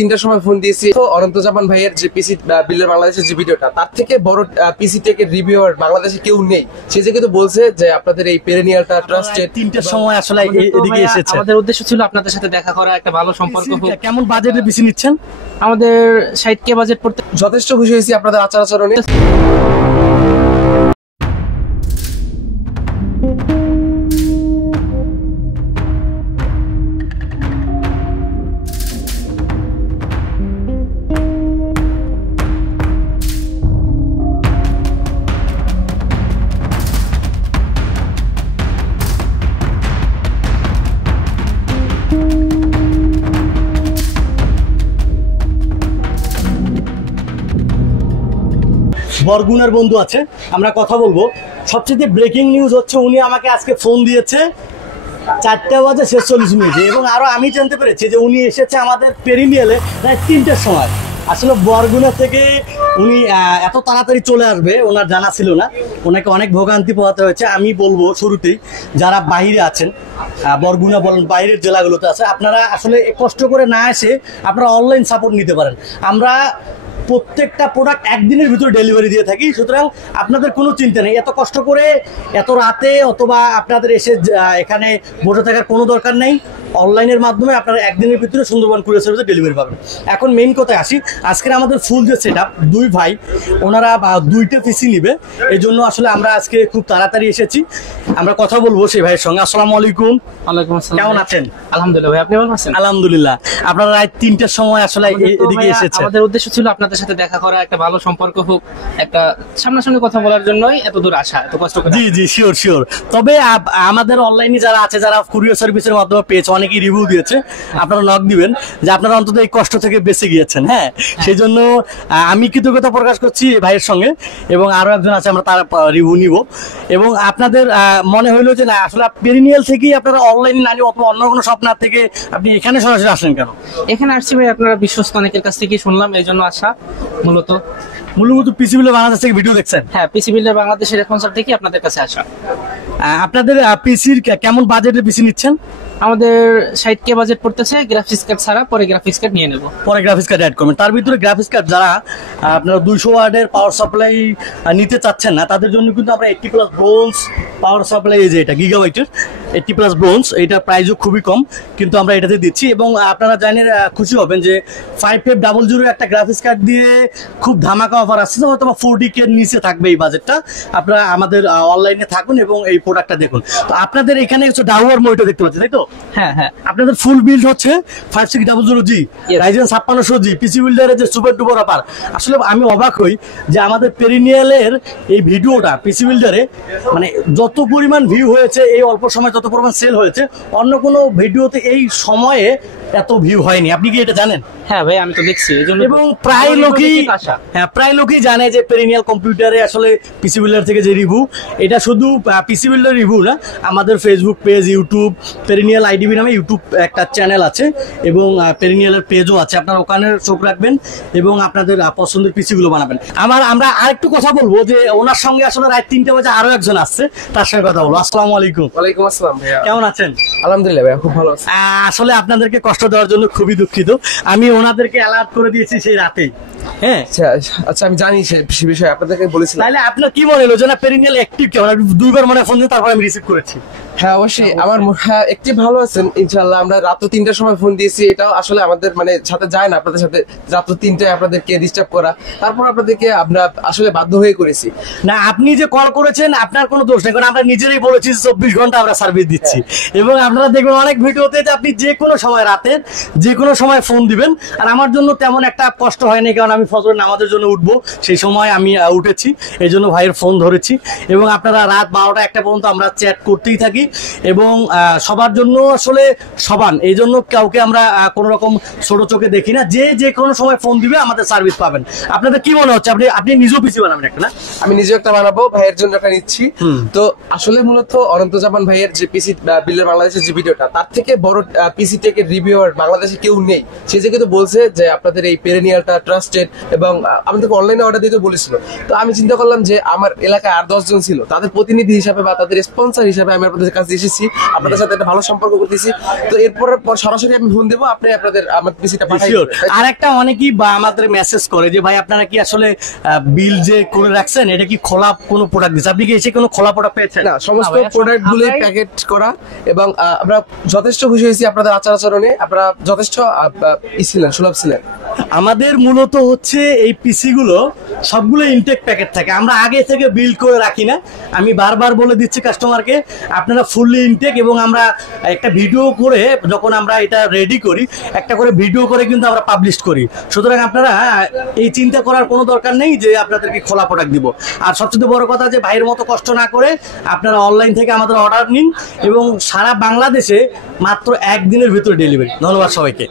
3টার সময় ফোন দিয়েছি তো অনন্ত জাপান ভাইয়ের যে পিসি বিল্ডার বাংলাদেশের যে ভিডিওটা, তার থেকে বড় পিসি টেকের রিভিউয়ার বাংলাদেশে কেউ নেই। সে যে কিন্তু বলছে যে আপনাদের এই পেরেনিয়ালটা ট্রাস্টেড। 3টার সময় আসলে এদিকে এসেছে। আমাদের উদ্দেশ্য ছিল আপনাদের সাথে দেখা করা, একটা ভালো সম্পর্ক হোক। কেমন বাজেটের পিসি নিচ্ছেন? আমাদের 60K বাজেট পড়তে। যথেষ্ট খুশি হয়েছি আপনাদের আচার আচরণে। বরগুনার বন্ধু আছে, আমরা কথা বলবো। সবচেয়ে ব্রেকিং নিউজ হচ্ছে উনি আমাকে আজকে ফোন দিয়েছে 4:46 এবং আরো আমি জানতে পেরেছি যে উনি এসেছে আমাদের পেরিনিয়ালে প্রায় 3টার সময়। আসলে বরগুনা থেকে উনি এত তাড়াতাড়ি চলে আসবে ওনার জানা ছিল না, ওনাকে অনেক ভোগান্তি পোহাতে হয়েছে। আমি বলবো শুরুতেই, যারা বাইরে আছেন, বরগুনা বলেন বাইরের জেলাগুলোতে আছে, আপনারা আসলে কষ্ট করে না এসে আপনারা অনলাইন সাপোর্ট নিতে পারেন। আমরা প্রত্যেকটা প্রোডাক্ট একদিনের ভিতরে ডেলিভারি দিয়ে থাকি, সুতরাং আপনাদের কোনো চিন্তা নেই। এত কষ্ট করে এত রাতে অথবা আপনাদের এসে এখানে বসে থাকার কোনো দরকার নেই। অনলাইনের মাধ্যমে আপনারা একদিনের ভিতরে সুন্দরবন কুরিয়ার সার্ভিসে ডেলিভারি পাবেন। এখন মেইন কথায় আসি, আজকের আমাদের ফুল যে সেট আপ, দুই ভাই ওনারা 2টা পিসি নিবে, এই জন্য আসলে আমরা আজকে খুব তাড়াতাড়ি এসেছি। আমরা কথা বলবো সেই ভাইয়ের সঙ্গে। আসসালামু আলাইকুম। ওয়ালাইকুম আসসালাম। কেমন আছেন? আলহামদুলিল্লাহ ভাই, আপনি ভালো আছেন? আলহামদুলিল্লাহ। আপনারা রাত 3টার সময় আসলে এদিকে এসেছেন। আমাদের উদ্দেশ্য ছিল আপনাদের সাথে দেখা করা, একটা ভালো সম্পর্ক হোক, একটা সামনাসামনি কথা বলার জন্যই এত দূর আসা, এত কষ্ট করে। জি জি, শিওর শিওর। তবে আমাদের অনলাইনে যারা আছে, যারা কুরিয়ার সার্ভিসের মাধ্যমে পেয়েছে, অনেকেই রিভিউ দিয়েছে, আপনারা নক দিবেন যে আপনারা অন্তত এই কষ্ট থেকে বেঁচে গিয়েছেন। হ্যাঁ, সেই জন্য আমি কৃতজ্ঞতা প্রকাশ করছি ভাইয়ের সঙ্গে, এবং আরো একজন আছে, আমরা তার রিভিউ নিব। এবং আপনাদের মনে হইলো যে না, আসলে পেরিনিয়াল থেকেই আপনারা অনলাইনে না নিয়ে অথবা অন্য কোনো শপ না থেকে আপনি এখানে সরাসরি আসলেন কেন? এখানে আসছি ভাই আপনারা বিশ্বস্ত অনেকের কাছ থেকে শুনলাম, এই জন্য আসা। মূলত পিসি বিল্ডার বাংলাদেশ থেকে ভিডিও দেখছেন? হ্যাঁ, পিসি বিল্ডার বাংলাদেশের স্পন্সর থেকে আপনাদের কাছে আসা। আপনাদের পিসির কেমন বাজেটের পিসি নিচ্ছেন? আমাদের 60K বাজেট পড়তেছে, গ্রাফিক্স কার্ড ছাড়া। পরে গ্রাফিক্স কার্ড নিয়ে নেব, পরে গ্রাফিক্স কার্ড অ্যাড করবেন। তার ভিতরে গ্রাফিক্স কার্ড যারা আপনারা 200 ওয়াটের পাওয়ার সাপ্লাই নিতে চাচ্ছেন না, তাদের জন্য কিন্তু আমরা 80+ ব্রোঞ্জ পাওয়ার সাপ্লাই, এই যে এটা গিগাবাইটের 80+ ব্রোঞ্জ, এটা প্রাইসও খুবই কম, কিন্তু আমরা এটাতে দিচ্ছি। এবং আপনারা জানেন, খুশি হবেন যে 5500 একটা গ্রাফিক্স কার্ড দিয়ে খুব ধামাকা অফার আসছে, হয়তো 40K নিচে থাকবে এই বাজেটটা। আপনারা আমাদের অনলাইনে থাকুন এবং এই প্রোডাক্টটা দেখুন। তো আপনাদের এখানে হচ্ছে ডাউয়ার মনিটর দেখতে পাচ্ছেন, তাই তো? হ্যাঁ হ্যাঁ। আপনাদের ফুল বিল্ড হচ্ছে 5600G রাইজেন 5600G পিসি বিল্ডারের যে সুপার ডুপার অফার। আসলে আমি অবাক হই যে আমাদের পেরিনিয়ালের এই ভিডিওটা পিসি বিল্ডারে মানে যত পরিমাণ ভিউ হয়েছে, এই অল্প সময় যত পরিমাণ সেল হয়েছে, অন্য কোনো ভিডিওতে এই সময়ে এত ভিউ হয়নি। আপনি কি এটা জানেন? হ্যাঁ ভাই, আমি তো দেখছি, এইজন্য। এবং প্রায় লোকই জানে যে পেরিনিয়াল কম্পিউটারে আসলে পিসি বিল্ডার থেকে যে রিভিউ, এটা শুধু পিসি বিল্ডার রিভিউ না, আমাদের Facebook page, YouTube, Perennial IDB নামে ইউটিউব একটা চ্যানেল আছে এবং পেরিনিয়ালের পেজও আছে। আপনারা ওখানে চোখ রাখবেন এবং আপনাদের পছন্দের পিসিগুলো বানাবেন। আমরা আরেকটু কথা বলবো যে ওনার সঙ্গে আসলে রাত 3টা বাজে আরো একজন আসছে, তার সঙ্গে কথা বলবো। আসসালামু আলাইকুম। ওয়ালাইকুম আসসালাম ভাইয়া, কেমন আছেন? আলহামদুলিল্লাহ ভাইয়া, খুব ভালো আছি। আসলে আপনাদেরকে কষ্ট দেওয়ার জন্য খুবই দুঃখিত। আমি ওনাদেরকে অ্যালার্ট করে দিয়েছি সেই রাতেই। হ্যাঁ আচ্ছা, আমি জানি সে বিষয়ে আপনাদেরকে বলেছিলাম। তাহলে আপনার কি মনে হলো যে না পেরিনিয়াল অ্যাক্টিভ কেমন? 2বার মনে ফোন দিয়ে তারপর আমি রিসিভ করেছি। হ্যাঁ অবশ্যই, আমার একটি ভালো আছেন ইনশাআল্লাহ। আমরা রাত 3টার সময় ফোন দিয়েছি, এটাও আসলে আমাদের মানে সাথে যায় না, আপনাদের সাথে রাত 3টায় আপনাদেরকে ডিস্টার্ব করা, তারপর আপনাদেরকে আমরা আসলে বাধ্য হয়ে করেছি। না, আপনি যে কল করেছেন আপনার কোনো দোষ নেই, কারণ আমরা নিজেরাই বলেছি 24 ঘন্টা আমরা সার্ভিস দিচ্ছি। এবং আপনারা দেখবেন অনেক ভিডিওতে যে আপনি যে কোনো সময়, রাতের যে কোনো সময় ফোন দিবেন। আর আমার জন্য তেমন একটা কষ্ট হয়নি, কারণ আমি ফজরের নামাজের জন্য উঠবো, সেই সময় আমি উঠেছি, এই জন্য ভাইয়ের ফোন ধরেছি। এবং আপনারা রাত 12টা 1টা পর্যন্ত আমরা চ্যাট করতেই থাকি এবং সবার জন্য আসলে সমান, এই জন্য কাউকে আমরা কোনো রকম ছোট চোখে দেখি না। যে কোনো সময় ফোন দিবে আমাদের সার্ভিস পাবেন। আপনাদের কি মনে হচ্ছে? আপনি নিজেও পিসি বানাবেন একটা? না, আমি নিজেও একটা বানাবো, ভাইয়ের জন্য একটা নিচ্ছি। তো আসলে মূলত অনন্ত জাপান ভাইয়ের যে পিসি বিল্ডার বাংলাদেশের যে ভিডিওটা, তার থেকে বড় পিসি টেকের রিভিউয়ার বাংলাদেশে কেউ নেই। সে যে কিন্তু বলছে যে আপনাদের এই পেরিনিয়ালটা ট্রাস্টেড, এবং আমাদেরকে অনলাইনে অর্ডার দিতে বলেছিল। তো আমি চিন্তা করলাম যে আমার এলাকায় আর 10 জন ছিল, তাদের প্রতিনিধি হিসাবে বা তাদের স্পন্সর হিসাবে আমি আপনাদের আপনাদের কাছে এসেছি, আপনাদের সাথে একটা ভালো সম্পর্ক করতেছি। তো এরপর সরাসরি আমি ফোন দেবো, আপনি আপনাদের আমার পিসিটা পাঠিয়ে Sure. দিবেন। আর একটা অনেকেই বা আমাদের মেসেজ করে যে ভাই আপনারা কি আসলে বিল যে করে রাখছেন এটা কি খোলা কোনো প্রোডাক্ট দিচ্ছে, আপনি কি এসে কোনো খোলা প্রোডাক্ট পেয়েছেন? না, সমস্ত না ভাইয়া, প্রোডাক্ট গুলি আমরাই- প্যাকেট করা, এবং আমরা যথেষ্ট খুশি হয়েছি আপনাদের আচার আচরণে। আপনারা যথেষ্ট ছিলেন, সুলভ ছিলেন। আমাদের মূলত হচ্ছে এই পিসি গুলো সবগুলো ইনটেক প্যাকেট থাকে, আমরা আগে থেকে বিল্ড করে রাখি না। আমি বারবার বলে দিচ্ছি কাস্টমারকে আপনারা ফুললি ইনটেক, এবং আমরা একটা ভিডিও করে যখন আমরা এটা রেডি করি একটা করে ভিডিও করে কিন্তু আমরা পাবলিশ করি। সুতরাং আপনারা এই চিন্তা করার কোনো দরকার নেই যে আপনাদেরকে খোলা প্রোডাক্ট দিব। আর সবচেয়ে বড় কথা যে ভাইয়ের মতো কষ্ট না করে আপনারা অনলাইন থেকে আমাদের অর্ডার নিন, এবং সারা বাংলাদেশে মাত্র 1 দিনের ভিতরে ডেলিভারি। ধন্যবাদ সবাইকে।